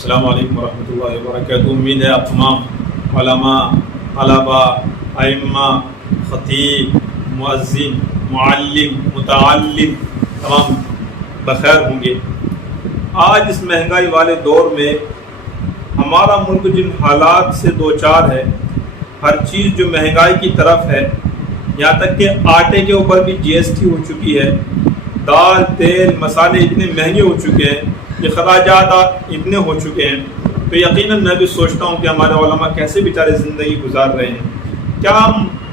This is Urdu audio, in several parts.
السلام علیکم ورحمۃ اللہ وبرکاتہ۔ امید ہے آپ تمام علماء، طلباء، ائمہ، خطیب، مؤذن، معلم، متعلم تمام بخیر ہوں گے۔ آج اس مہنگائی والے دور میں ہمارا ملک جن حالات سے دوچار ہے، ہر چیز جو مہنگائی کی طرف ہے، یہاں تک کہ آٹے کے اوپر بھی GST ہو چکی ہے، دال، تیل، مسالے اتنے مہنگے ہو چکے ہیں، یہ اخراجات اتنے ہو چکے ہیں، تو یقیناً میں بھی سوچتا ہوں کہ ہمارے علماء کیسے بیچارے زندگی گزار رہے ہیں، کیا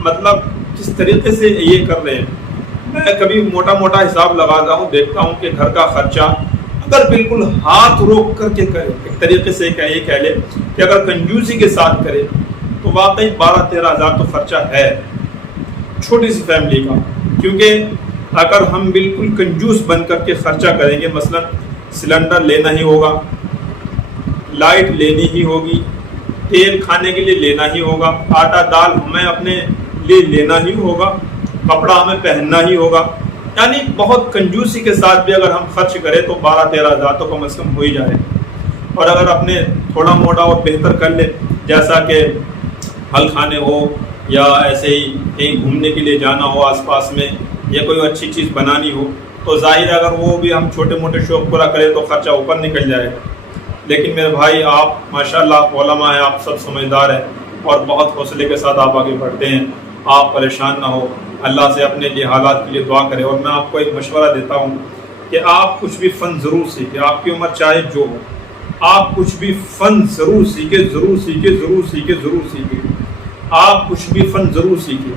مطلب کس طریقے سے یہ کر رہے ہیں۔ میں کبھی موٹا حساب لگاتا ہوں، دیکھتا ہوں کہ گھر کا خرچہ اگر بالکل ہاتھ روک کر کے کرے، ایک طریقے سے یہ کہہ لے کہ اگر کنجوسی کے ساتھ کرے تو واقعی 12-13 ہزار تو خرچہ ہے چھوٹی سی فیملی کا۔ کیونکہ اگر ہم بالکل کنجوس بن کر کے خرچہ کریں گے، مثلا سلنڈر لینا ہی ہوگا، لائٹ لینی ہی ہوگی، تیل کھانے کے لیے لینا ہی ہوگا، آٹا دال ہمیں اپنے لیے لینا ہی ہوگا، کپڑا ہمیں پہننا ہی ہوگا، یعنی بہت کنجوسی کے ساتھ بھی اگر ہم خرچ کریں تو 12-13 ہزار تو کم از کم ہو ہی جائے۔ اور اگر اپنے تھوڑا موٹا اور بہتر کر لے، جیسا کہ پھل کھانے ہو یا ایسے ہی کہیں گھومنے کے لیے جانا ہو آس پاس میں، یا کوئی اچھی چیز بنانی ہو، تو ظاہر ہے اگر وہ بھی ہم چھوٹے موٹے شوق پورا کریں تو خرچہ اوپر نکل جائے گا۔ لیکن میرے بھائی، آپ ماشاءاللہ آپ علماء ہیں، آپ سب سمجھدار ہیں اور بہت حوصلے کے ساتھ آپ آگے بڑھتے ہیں۔ آپ پریشان نہ ہو، اللہ سے اپنے لیے حالات کے لیے دعا کریں۔ اور میں آپ کو ایک مشورہ دیتا ہوں کہ آپ کچھ بھی فن ضرور سیکھیں، آپ کی عمر چاہے جو ہو، آپ کچھ بھی فن ضرور سیکھیں، ضرور سیکھیں، ضرور سیکھیں، ضرور سیکھیں۔ آپ کچھ بھی فن ضرور سیکھیں۔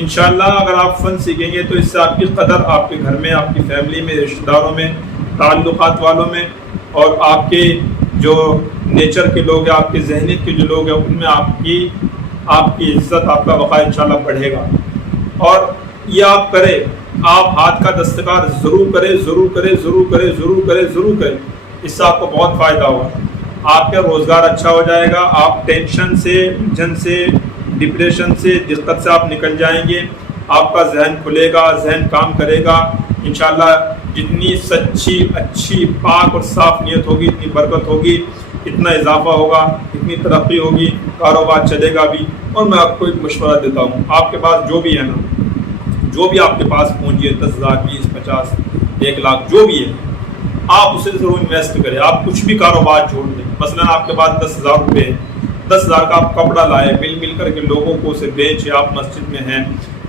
انشاءاللہ اگر آپ فن سیکھیں گے تو اس سے آپ کی قدر آپ کے گھر میں، آپ کی فیملی میں، رشتہ داروں میں، تعلقات والوں میں، اور آپ کے جو نیچر کے لوگ ہیں، آپ کے ذہنیت کے جو لوگ ہیں، ان میں آپ کی عزت، آپ کا وقار انشاءاللہ بڑھے گا۔ اور یہ آپ کریں، آپ ہاتھ کا دستکار ضرور کریں، ضرور کریں، ضرور کریں، ضرور کریں، ضرور کریں۔ اس سے آپ کو بہت فائدہ ہوگا، آپ کا روزگار اچھا ہو جائے گا، آپ ٹینشن سے، الجھن سے، ڈپریشن سے، دقت سے آپ نکل جائیں گے، آپ کا ذہن کھلے گا، ذہن کام کرے گا انشاءاللہ۔ جتنی سچی، اچھی، پاک اور صاف نیت ہوگی، اتنی برکت ہوگی، اتنا اضافہ ہوگا، اتنی ترقی ہوگی، کاروبار چلے گا بھی۔ اور میں آپ کو ایک مشورہ دیتا ہوں، آپ کے پاس جو بھی ہے نا، جو بھی آپ کے پاس پونجی ہے، 10,000، 20، 50، 1 لاکھ جو بھی ہے، آپ اسے ضرور انویسٹ کریں۔ آپ کچھ بھی کاروبار چھوڑ دیں، مثلا آپ کے پاس 10,000 روپے ہے، 10,000 کا آپ کپڑا لائے، مل کر کے لوگوں کو اسے بیچے، آپ مسجد میں ہیں،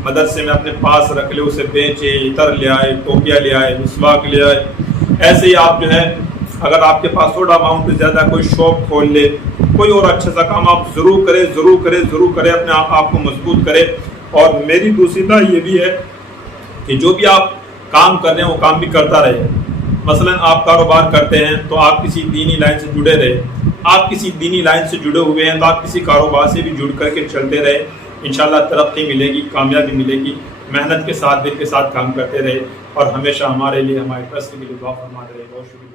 مدرسے میں اپنے پاس رکھ لے، اسے بیچے، عطر لے آئے، ٹوپیاں لے آئے، مسواک لے آئے۔ ایسے ہی آپ جو ہے، اگر آپ کے پاس تھوڑا اماؤنٹ سے زیادہ کوئی شاپ کھول لے، کوئی اور اچھا سا کام آپ ضرور کریں، ضرور کریں، ضرور کریں، اپنے آپ کو مضبوط کریں۔ اور میری دوسری بات یہ بھی ہے کہ جو بھی آپ کام کر رہے ہیں وہ کام بھی کرتا رہے۔ مثلا آپ کاروبار کرتے ہیں تو آپ کسی دینی لائن سے جڑے رہے، آپ کسی دینی لائن سے جڑے ہوئے ہیں تو آپ کسی کاروبار سے بھی جڑ کر کے چلتے رہے، انشاءاللہ ترقی ملے گی، کامیابی ملے گی۔ محنت کے ساتھ، دل کے ساتھ کام کرتے رہے، اور ہمیشہ ہمارے لیے، ہمارے ٹرسٹ کے لیے دعا فرماتے رہے۔ بہت شکریہ۔